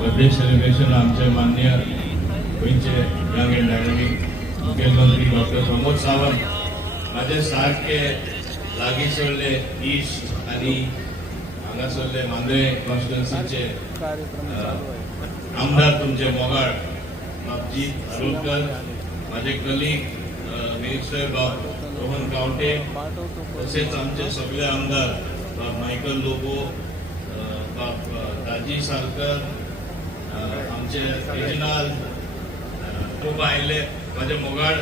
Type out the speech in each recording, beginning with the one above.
Birthday celebration आमचे मान्य गोयचे young end dynamic मुख्यमंत्री डॉक्टर प्रमोद सावंत माझे सारखे लागीं सोडले इश्ट आणि हांगासरले मांद्रे कॉन्स्टिट्युएन्सीचे आमदार तुमचे मोगाळ बापजी अरुलकर, माझे कलीग मिनिस्टर बाब रोहन गावटे, तसेच आमचे सगळे आमदार बाब मायकल लोबो, बाब दाजी सारकर, आमचे रिजनल खूप आयले माझे मोगाळ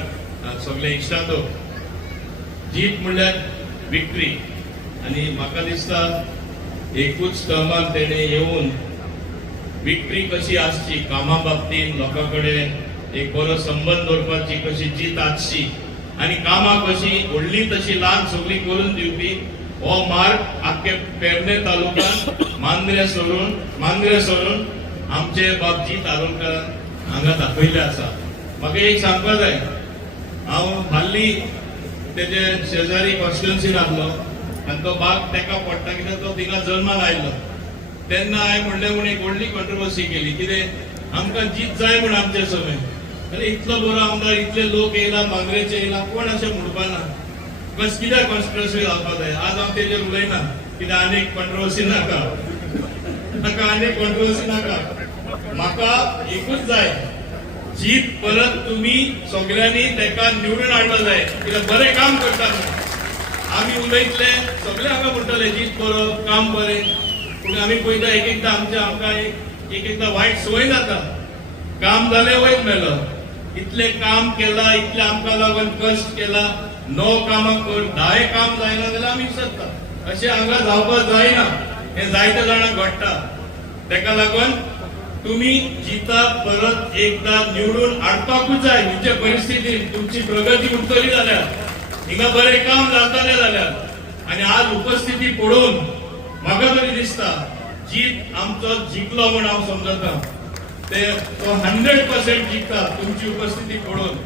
सगळे इश्टातो. जीत म्हणल्यार विक्ट्री आणि म्हाका दिसता एकूच टर्मान तेणे येऊन विक्ट्री कशी आसची कामा बाबतीत लोकांकडे एक बरो संबंध दवरपाची कशी जीत आसची आणि कामां कशी व्हडली तशी ल्हान सगळी करून दिवपी हो मार्ग आख्खे पेडणे तालुक्यात मांद्रे सोडून आमचे बाब जीत आरोलकरान हांगा दाखयले आसा. म्हाका एक सांगपा जाय, हांव हाल्ली तेजे शेजारी कॉन्स्टिट्युएन्सीन आहलो आनी तो बाग तेका पडटा कित्याक तो थिंगा जल्माक आयल्लो. तेन्ना हांवें म्हणलें म्हूण एक व्हडली कॉन्ट्रोवर्सी केली कितें आमकां जीत जाय म्हूण आमचे सगळे अरे इतलो बरो आमदार इतले लोक येयला मांद्रेचे येयला कोण अशें म्हणपा ना बस कित्याक कॉन्स्टिट्युएन्सी घालपा जाय. आज हांव तेजेर उलयना कित्याक आनीक कॉन्ट्रोवर्सी नाका आनीक कॉन्ट्रोवर्सी नाका. म्हाका एकूच जाय जीत परत तुम्ही सगळ्यांनी तेका निवडून हाडलो जाय कित्याक बरें काम करता. आमी उलयतले सगळे हांगा म्हणटले जीत बरो काम बरें, पूण आमी पळयता एक एकदां आमकां एक एकदां वायट संवय जाता. काम जालें वयर मेलो, इतले काम केला, इतले आमकां लागून कश्ट केला, 9 कामां कर 10 काम जायना जाल्यार आमी विसरता. अशें हांगा जावपाक जायना, हें जायत्या जाणांक घडटा. तेका लागून तुम्ही जिता परत एकदा निवडून हाडपाकूच जाय. तुमच्या परिस्थितीत तुमची प्रगती उरतली जाल्यार, हिंगा बरें काम जातलें जाल्यार आनी आज उपस्थिती पळोवन म्हाका तरी दिसता जीत आमचो जिखलो म्हूण हांव समजता. ते तो 100% जिखता तुमची उपस्थिती पळोवन.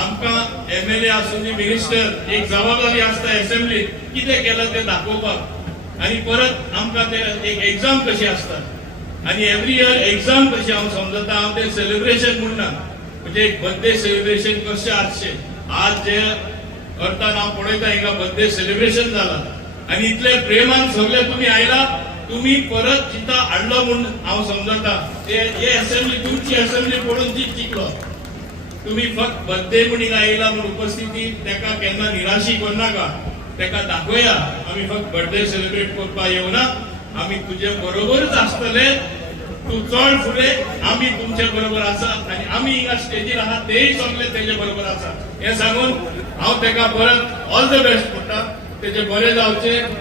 आमकां एमएलए आसूं दी मिनिस्टर एक जबाबदारी आसता असेंब्लीत कितें केलं ते दाखोवपाक आनी परत आमकां ते एक एग्जाम कशी आसता आणि एव्हरी इयर एक्झाम कशी हांव समजता. हांव ते सेलिब्रेशन म्हणना म्हणजे एक बर्थडे सेलिब्रेशन कशें आसचें. आज जे करता हांव पळयता हिंगा बर्थडे सेलिब्रेशन जाला आणि इतले प्रेमान सगळे तुम्ही आयला. तुम्ही परत जिता हाडलो म्हणून हांव समजता. ते हे असेंब्ली तुमची असेंब्ली पळोवन जीत जिखलो. तुम्ही फक्त बर्थडे म्हणून हिंगा आयला म्हणून उपस्थिती तेका केन्ना निराशी करनाका. तेका दाखोवया आमी फक्त बर्थडे सेलिब्रेट करपाक येवना, आमी तुजे बरोबरच आसतले. तू चड फुडें आमी तुमचे बरोबर आसा आनी आमी हिंगा स्टेजीर आहात तेय सगळे तेजे बरोबर आसा. हे सांगून हांव तेका परत ऑल द बेस्ट म्हणटा. तेजे बरें जावचें.